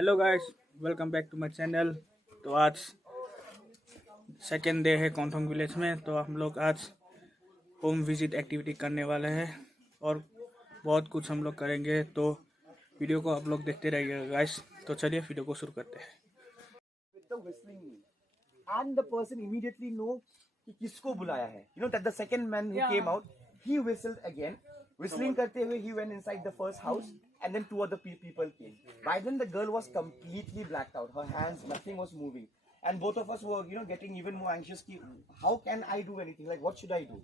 Hello guys, welcome back to my channel. तो आज second day है कोंथोंग विलेज में। तो हम लोग आज होम विजिट एक्टिविटी करने वाले हैं और बहुत कुछ हम लोग करेंगे। तो वीडियो को आप लोग देखते रहिएगा गाइस। तो चलिए वीडियो को शुरू करते हैं। With the whistling, and the person immediately know कि किसको बुलाया है. You know that the second man who came out, he whistled again. Whistling करते हुए he went inside the first house, and then two other people came. By then the girl was completely blacked out. Her hands, nothing was moving, and both of us were getting even more anxious. Ki, how can I do anything? Like what should I do?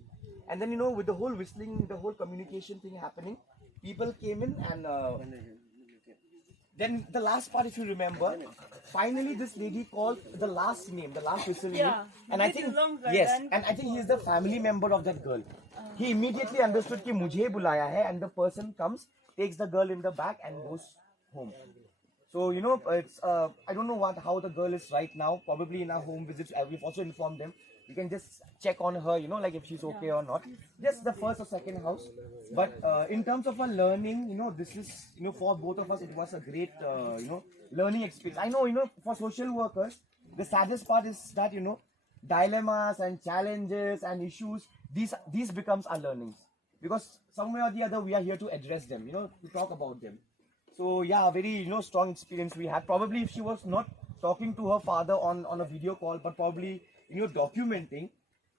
And then with the whole whistling, the whole communication thing happening, people came in and. Then the last part, if you remember, finally this lady called the last name, the last whistle name, and I think and I think he is the family member of that girl. He immediately understood कि मुझे बुलाया है, and the person comes, takes the girl in the back and goes home. So it's I don't know how the girl is right now. Probably in our home visits, we've also informed them. You can just check on her, like if she's okay or not. Just the first or second house. But in terms of our learning, this is, for both of us, it was a great, learning experience. I know, for social workers, the saddest part is that, dilemmas and challenges and issues, these becomes our learnings. Because somewhere or the other, we are here to address them, to talk about them. So yeah, very, strong experience we had. Probably if she was not talking to her father on a video call, but probably, documenting,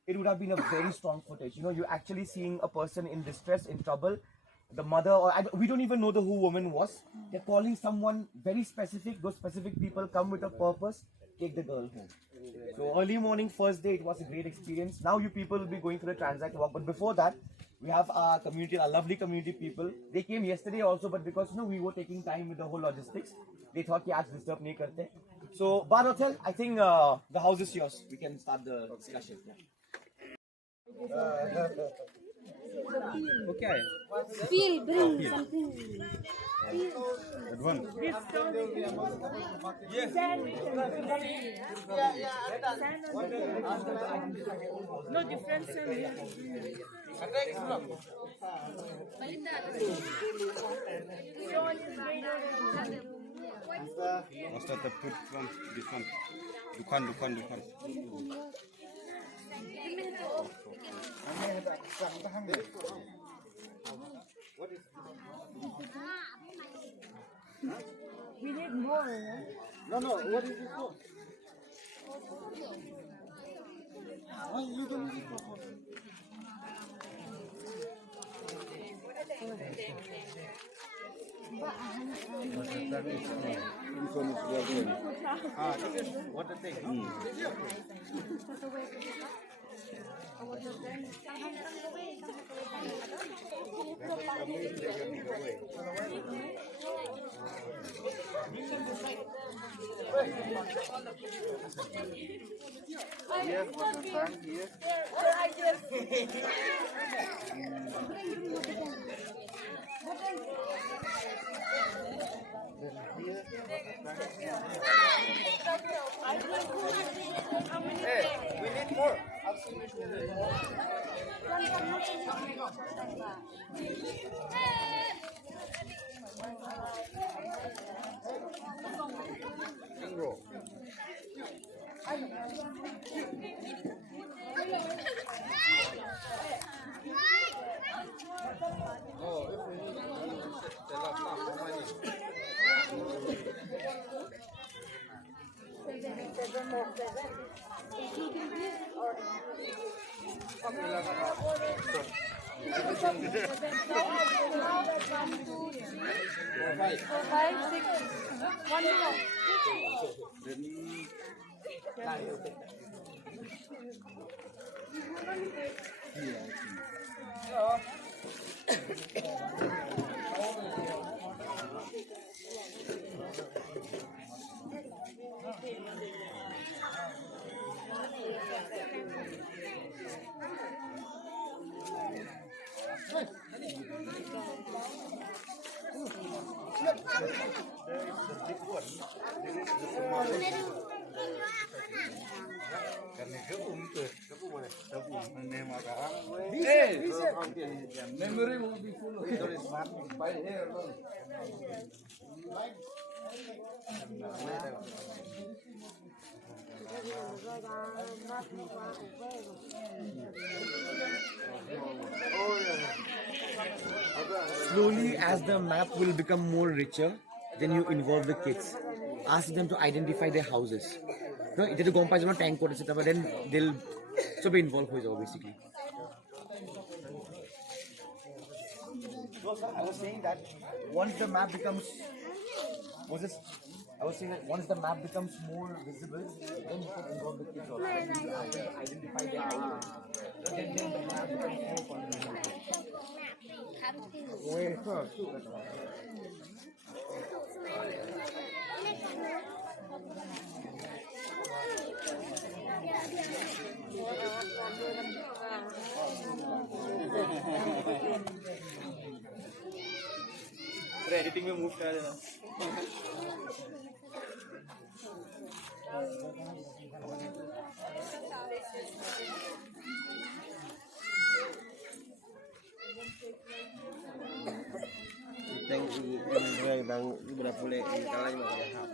it would have been a very strong footage. You're actually seeing a person in distress, in trouble. The mother, we don't even know who woman was. They're calling someone very specific. Those specific people come with a purpose, take the girl home. So early morning, first day, it was a great experience. Now you people will be going for the transact walk. But before that, we have our community, our lovely community people. They came yesterday also, but because we were taking time with the whole logistics, they thought कि आज disturb नहीं करते. So Bar Hotel, I think the house is yours. We can start the discussion. Okay. Feel, bring something. That one. Yes. No difference. Must have put from this one. Dukan. We need more. No, what is this for? Why you don't need it for? This is what the thing. Hey, we need more. Memory will be full of stories, man. By here alone. Slowly, as the map will become more richer, then you involve the kids. Ask them to identify their houses. No, it is a gompa is not tank code, etc. But then they'll so be involved with it basically. So sir, I was saying that once the map becomes I was saying that once the map becomes more visible, then you can involve the kids also. You ask them to identify their houses. So then the map becomes more convenient. Editing में move करा देना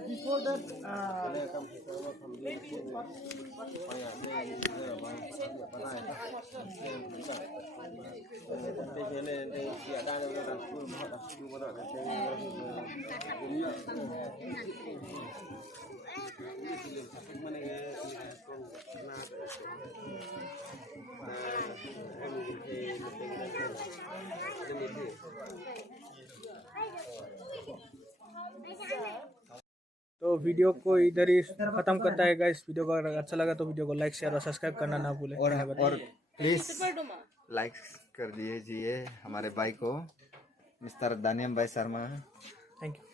Before that, तो video को इधर ही खत्म करता है guys. Video को अगर अच्छा लगा तो वीडियो को लाइक शेयर और सब्सक्राइब करना ना भूलें। और प्लीज लाइक कर दीजिए हमारे भाई को, मिस्टर दानियम भाई शर्मा। Thank you.